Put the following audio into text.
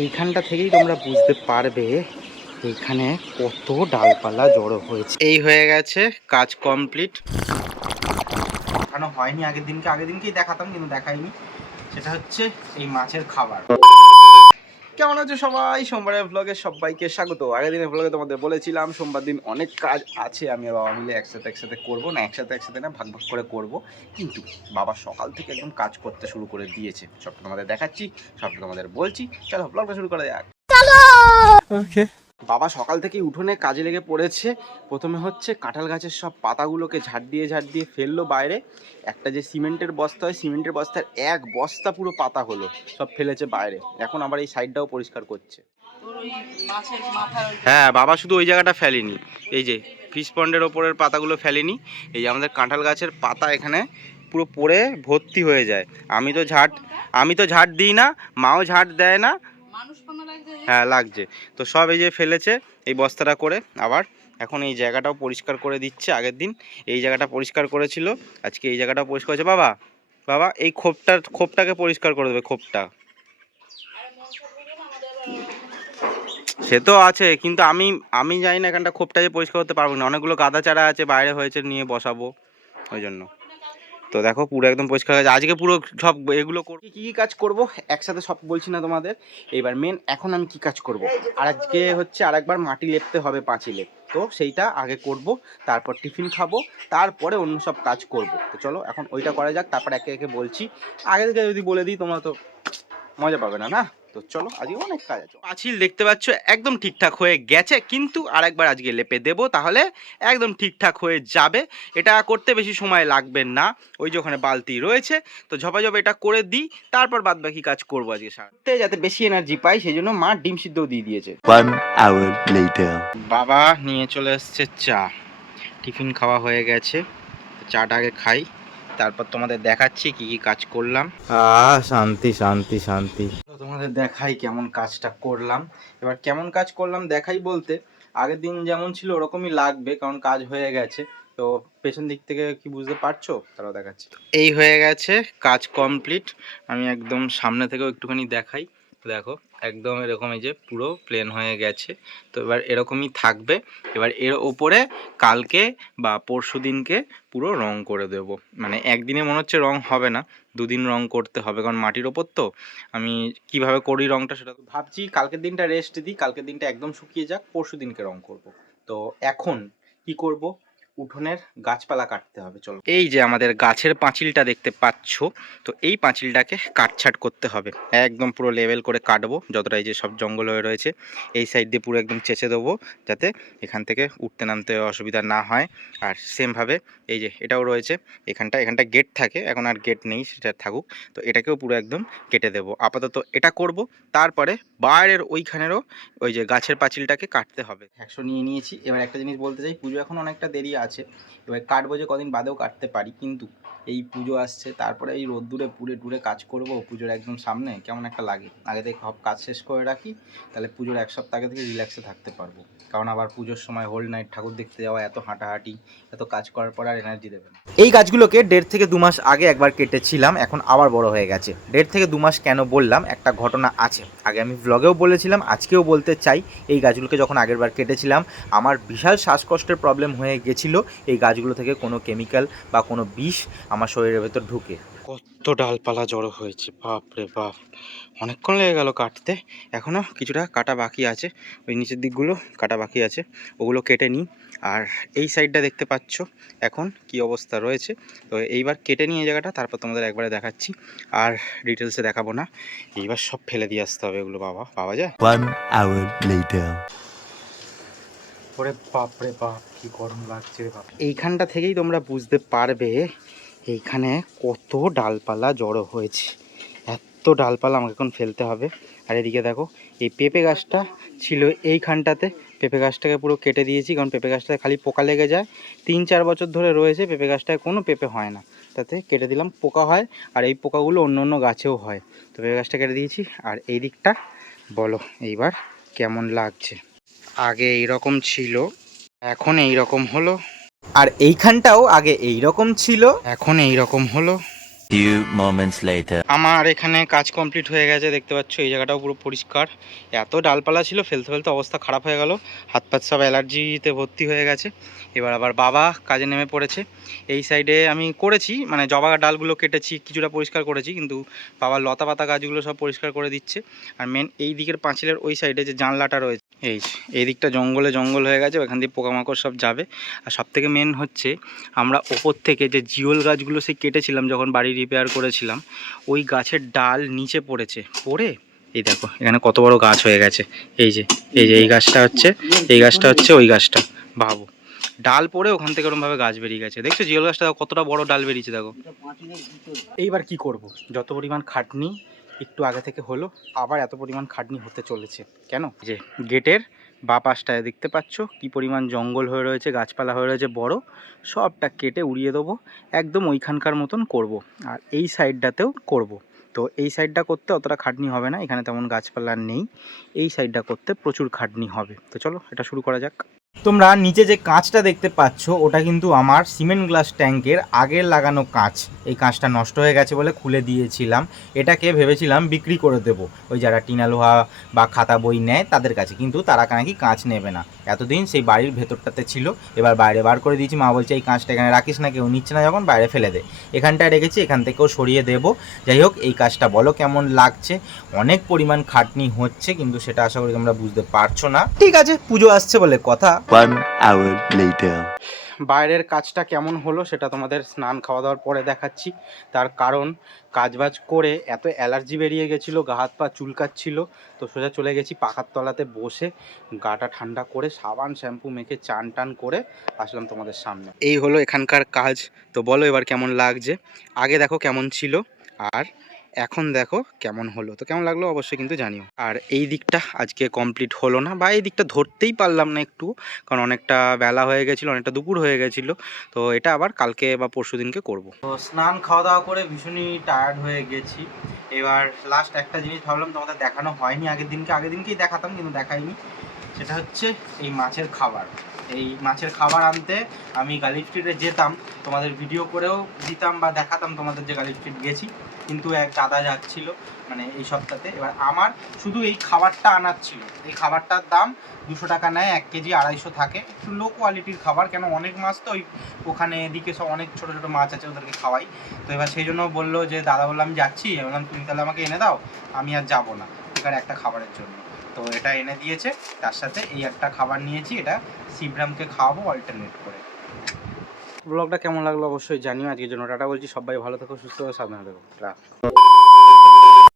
এইখানটা থেকেই তোমরা বুঝতে পারবে এখানে কত ডালপালা জড়ো হয়েছে। এই হয়ে গেছে কাজ কমপ্লিট। দেখানো হয়নি আগের দিনকে, আগের দিনকেই দেখাতাম, কিন্তু দেখাইনি। সেটা হচ্ছে এই মাছের খাবার। কেমন আছো সবাই? সোমবারের ব্লগে সবাইকে স্বাগত। আগের দিনের ব্লগে তোমাদের বলেছিলাম সোমবার দিন অনেক কাজ আছে আমি আর বাবা মিলে একসাথে একসাথে করব। না একসাথে একসাথে না ভাগ ভাগ করে করব। কিন্তু বাবা সকাল থেকে একদম কাজ করতে শুরু করে দিয়েছে। সবটা তোমাদের দেখাচ্ছি সবটা তোমাদের বলছি। চলো ব্লগটা শুরু করা যাক। ওকে বাবা সকাল থেকেই উঠোনে কাজে লেগে পড়েছে। প্রথমে হচ্ছে কাঁঠাল গাছের সব পাতাগুলোকে ঝাড় দিয়ে ঝাড় দিয়ে ফেলল বাইরে। একটা যে সিমেন্টের বস্তা হয়, সিমেন্টের বস্তার এক বস্তা পুরো পাতা হলো, সব ফেলেছে বাইরে। এখন আবার এই সাইডটাও পরিষ্কার করছে। হ্যাঁ বাবা শুধু ওই জায়গাটা ফেলেনি। এই যে ফিশ পন্ডের ওপরের পাতাগুলো ফেলেনি। এই যে আমাদের কাঁঠাল গাছের পাতা এখানে পুরো পড়ে ভর্তি হয়ে যায়। আমি তো ঝাড়, আমি তো ঝাড় দিই না, মাও ঝাড় দেয় না। হ্যাঁ লাগছে। তো সব এই যে ফেলেছে, এই বস্তাটা করে আবার এখন এই জায়গাটাও পরিষ্কার করে দিচ্ছে আগের দিন। এই জায়গাটা পরিষ্কার করেছিল, আজকে এই জায়গাটাও পরিষ্কার হয়েছে বাবা বাবা, এই খোপটার, খোপটাকে পরিষ্কার করে দেবে, খোপটা। সে তো আছে, কিন্তু আমি আমি জানি না এখানটা খোপটা যে পরিষ্কার করতে পারব না। অনেকগুলো গাদা চারা আছে, বাইরে হয়েছে, নিয়ে বসাবো, ওই জন্য। তো দেখো পুরো একদম পরিষ্কার হয়ে আজকে পুরো সব এগুলো করব কী কী কাজ করব? একসাথে সব বলছি না তোমাদের। এবার মেন এখন আমি কি কাজ করব? আর আজকে হচ্ছে আরেকবার মাটি লেপতে হবে পাঁচিলে তো সেইটা আগে করব, তারপর টিফিন খাব, তারপরে অন্য সব কাজ করব। তো চলো, এখন ওইটা করা যাক, তারপর একে একে বলছি। আগে থেকে যদি বলে দিই, তোমরা তো মজা পাবে না না? তো চলো আজকে অনেক কাজ আছে। পাঁচিল দেখতে পাচ্ছ একদম ঠিকঠাক হয়ে গেছে কিন্তু আরেকবার আজকে লেপে দেব তাহলে একদম ঠিকঠাক হয়ে যাবে। এটা করতে বেশি সময় লাগবে না ওই যে ওখানে বালতি রয়েছে তো ঝপা ঝপাঝপ এটা করে দিই তারপর বাদ বাকি কাজ করব আজকে সারতে যাতে বেশি এনার্জি পাই সেই জন্য মা ডিম সিদ্ধ দিয়ে দিয়েছে। One hour later. বাবা নিয়ে চলে এসছে চা। টিফিন খাওয়া হয়ে গেছে চাটা আগে খাই তারপর তোমাদের দেখাচ্ছি কি কি কাজ করলাম। আ শান্তি শান্তি শান্তি। তোমাদের দেখাই কেমন কাজটা করলাম। এবার কেমন কাজ করলাম দেখাই বলতে, আগের দিন যেমন ছিল ওরকমই লাগবে, কারণ কাজ হয়ে গেছে। তো পেছন দিক থেকে কি বুঝতে পারছ? তারাও দেখাচ্ছি। এই হয়ে গেছে কাজ কমপ্লিট আমি একদম সামনে থেকেও একটুখানি দেখাই। দেখো, একদম এরকম এই যে পুরো প্লেন হয়ে গেছে। তো এবার এরকমই থাকবে। এবার এর ওপরে কালকে বা পরশু দিনকে পুরো রং করে দেব। মানে একদিনে মনে হচ্ছে রং হবে না, দুদিন রং করতে হবে। কারণ মাটির ওপর তো আমি কীভাবে করি রংটা সেটা ভাবছি। কালকের দিনটা রেস্ট দিই, কালকের দিনটা একদম শুকিয়ে যাক, পরশু দিনকে রং করব। তো এখন কি করব? উঠোনের গাছপালা কাটতে হবে, চলো। এই যে আমাদের গাছের পাঁচিলটা দেখতে পাচ্ছ, তো এই পাঁচিলটাকে কাটছাট করতে হবে। একদম পুরো লেভেল করে কাটবো, যতটা এই যে সব জঙ্গল হয়ে রয়েছে, এই সাইড দিয়ে পুরো একদম চেঁচে দেবো, যাতে এখান থেকে উঠতে নামতে অসুবিধা না হয়। আর সেমভাবে এই যে এটাও রয়েছে, এখানটা এখানটা গেট থাকে, এখন আর গেট নেই, সেটা থাকুক। তো এটাকেও পুরো একদম কেটে দেবো। আপাতত এটা করব, তারপরে বাইরের ওইখানেরও ওই যে গাছের পাঁচিলটাকে কাটতে হবে। একশো নিয়ে নিয়েছি, এবার একটা জিনিস বলতে চাই, পুজো এখন অনেকটা দেরি আছে। এবার কাটবো যে কদিন বাদেও কাটতে পারি, কিন্তু এই পুজো আসছে, তারপরে এই রোদ্দুরে পুড়ে টুরে কাজ করব, পুজোর একদম সামনে, কেমন একটা লাগে। আগে থেকে সব কাজ শেষ করে রাখি, তাহলে পুজোর এক সপ্তাহ আগে থেকে রিল্যাক্সে থাকতে পারব। কারণ আবার পুজোর সময় হোল নাইট ঠাকুর দেখতে যাওয়া, এত হাঁটাহাঁটি, এত কাজ করার পর আর এনার্জি দেবে না। এই গাছগুলোকে দেড় থেকে দু মাস আগে একবার কেটেছিলাম, এখন আবার বড় হয়ে গেছে। দেড় থেকে দু মাস কেন বললাম, একটা ঘটনা আছে। আগে আমি ব্লগেও বলেছিলাম, আজকেও বলতে চাই, এই গাছগুলোকে যখন আগের বার কেটেছিলাম, আমার বিশাল শ্বাসকষ্টের প্রবলেম হয়ে গেছিল এই গাছগুলো থেকে কোনো কেমিক্যাল বা কোনো বিষ আমার শরীরের ভেতর ঢুকে। কত ডালপালা জড়ো হয়েছে বাপ রে বাপ। অনেকক্ষণ লেগে গেল কাটতে এখনও কিছুটা কাটা বাকি আছে। ওই নিচের দিকগুলো কাটা বাকি আছে ওগুলো কেটে নিই। আর এই সাইডটা দেখতে পাচ্ছ এখন কি অবস্থা রয়েছে। তো এইবার কেটে নিয়ে এই জায়গাটা তারপর তোমাদের একবারে দেখাচ্ছি। আর ডিটেলসে দেখাবো না। এইবার সব ফেলে দিয়ে আসতে হবে এগুলো বাবা পাওয়া যায়? One hour later. ওরে বাপ রে বাপ, কি গরম লাগছে রে বাপ এইখানটা থেকেই তোমরা বুঝতে পারবে, এইখানে কত ডালপালা জড়ো হয়েছে। এত ডালপালা আমাকে এখন ফেলতে হবে। আর এদিকে দেখো, এই পেঁপে গাছটা ছিল এইখানটাতে। পেঁপে গাছটাকে পুরো কেটে দিয়েছি, কারণ পেঁপে গাছটায় খালি পোকা লেগে যায়। তিন চার বছর ধরে রয়েছে, পেঁপে গাছটায় কোনো পেঁপে হয় না। তাতে কেটে দিলাম, পোকা হয়। আর এই পোকাগুলো অন্য অন্য গাছেও হয়। তো পেঁপে গাছটা কেটে দিয়েছি, আর এই দিকটা বলো, এইবার কেমন লাগছে? আগে এইরকম ছিল এখন এই রকম হলো। আর এইখানটাও আগে এই রকম ছিল। এখন এই রকম হলো। Few moments later. আমার এখানে কাজ কমপ্লিট হয়ে গেছে দেখতে পাচ্ছ এই জায়গাটাও পুরো পরিষ্কার। এত ডালপালা ছিল ফেলতে ফেলতে অবস্থা খারাপ হয়ে গেল হাত পাত সব অ্যালার্জিতে ভর্তি হয়ে গেছে। এবার আবার বাবা কাজে নেমে পড়েছে। এই সাইডে আমি করেছি মানে জবা ডালগুলো কেটেছি কিছুটা পরিষ্কার করেছি কিন্তু বাবা লতা পাতা গাছগুলো সব পরিষ্কার করে দিচ্ছে। আর মেন এই দিকের পাঁচিলের ওই সাইডে যে জানলাটা রয়েছে এই এই দিকটা জঙ্গলে জঙ্গল হয়ে গেছে, ওখান দিয়ে পোকামাকড় সব যাবে। আর সব থেকে মেন হচ্ছে, আমরা ওপর থেকে যে জিওল গাছগুলো সেই কেটেছিলাম, যখন বাড়ি রিপেয়ার করেছিলাম, ওই গাছের ডাল নিচে পড়েছে। পড়ে? এই দেখো, এখানে কত বড় গাছ হয়ে গেছে। এই যে এই যে, এই গাছটা হচ্ছে, এই গাছটা হচ্ছে, ওই গাছটা। ভাবো ডাল পড়ে ওখান থেকে ওরমভাবে গাছ বেরিয়ে গেছে। দেখছ জিওল গাছটা, কতটা বড় ডাল বেরিয়েছে, দেখো। এইবার কি করব? যত পরিমাণ খাটনি একটু আগে থেকে হলো আবার এত পরিমাণ খাটনি হতে চলেছে। কেন? যে গেটের বা পাশটায় দেখতে পাচ্ছ কি পরিমাণ জঙ্গল হয়ে রয়েছে গাছপালা হয়ে রয়েছে বড়। সবটা কেটে উড়িয়ে দেবো একদম ওইখানকার মতন করব। আর এই সাইডটাতেও করব। তো এই সাইডটা করতে অতটা খাটনি হবে না এখানে তেমন গাছপালা নেই। এই সাইডটা করতে প্রচুর খাটনি হবে। তো চলো এটা শুরু করা যাক। তোমরা নিচে যে কাঁচটা দেখতে পাচ্ছ, ওটা কিন্তু আমার সিমেন্ট গ্লাস ট্যাঙ্কের আগের লাগানো কাঁচ। এই কাঁচটা নষ্ট হয়ে গেছে বলে খুলে দিয়েছিলাম। এটাকে ভেবেছিলাম বিক্রি করে দেব। ওই যারা টিনা লোহা বা খাতা বই নেয়, তাদের কাছে। কিন্তু তারা নাকি কাঁচ নেবে না। এতদিন সেই বাড়ির ভেতরটাতে ছিল। এবার বাইরে বার করে দিয়েছি। মা বলছে, এই কাঁচটা এখানে রাখিস না, কেউ নিচ্ছে না। যখন বাইরে ফেলে দে। এখানটায় রেখেছি, এখান থেকেও সরিয়ে দেব। যাই হোক, এই কাজটা বলো কেমন লাগছে। অনেক পরিমাণ খাটনি হচ্ছে, কিন্তু সেটা আশা করি তোমরা বুঝতে পারছ না। ঠিক আছে, পুজো আসছে বলে কথা। বাইরের কাজটা কেমন হলো সেটা তোমাদের স্নান খাওয়া দাওয়ার পরে দেখাচ্ছি। তার কারণ, কাজবাজ করে এত অ্যালার্জি বেরিয়ে গেছিল, গা হাত পা চুলকাচ্ছিল, তো সোজা চলে গেছি পাখার তলাতে বসে, গাটা ঠান্ডা করে সাবান, শ্যাম্পু মেখে চান টান করে আসলাম তোমাদের সামনে। এই হলো এখানকার কাজ, তো বলো এবার কেমন লাগছে? আগে দেখো কেমন ছিল, আর এখন দেখো কেমন হলো। তো কেমন লাগল অবশ্যই কিন্তু জানিও। আর এই দিকটা আজকে কমপ্লিট হলো না বা এই দিকটা ধরতেই পারলাম না একটু, কারণ অনেকটা বেলা হয়ে গেছিল, অনেকটা দুপুর হয়ে গেছিল। তো এটা আবার কালকে বা পরশু দিনকে করব। তো স্নান খাওয়া দাওয়া করে ভীষণই টায়ার্ড হয়ে গেছি। এবার লাস্ট একটা জিনিস ভাবলাম তোমাদের দেখানো হয়নি আগের দিনকে। আগের দিনকেই দেখাতাম কিন্তু দেখাইনি। সেটা হচ্ছে এই মাছের খাবার। এই মাছের খাবার আনতে আমি গালিব স্ট্রিটে যেতাম, তোমাদের ভিডিও করেও দিতাম বা দেখাতাম তোমাদের যে গালিব স্ট্রিট গেছি। কিন্তু এক দাদা যাচ্ছিল মানে এই সপ্তাহে এবার আমার শুধু এই খাবারটা আনার ছিল। এই খাবারটার দাম দুশো টাকা নেয়, এক কেজি আড়াইশো থাকে। একটু লো কোয়ালিটির খাবার, কেন অনেক মাছ তো ওই ওখানে এদিকে সব অনেক ছোটো ছোটো মাছ আছে, ওদেরকে খাওয়াই। তো এবার সেই জন্য বলল যে, দাদা বলল, আমি যাচ্ছি। বললাম, তুমি তাহলে আমাকে এনে দাও, আমি আর যাব না। এখানে একটা খাবারের জন্য। তো এটা এনে দিয়েছে, তার সাথে এই একটা খাবার নিয়েছি, এটা শিবরামকে খাওয়াবো অল্টারনেট করে। ব্লগটা কেমন লাগল অবশ্যই জানিও আজকের জন্য টাটা বলছি, সবাই ভালো থেকো, সুস্থ থাকো, সাবধানে থেকো।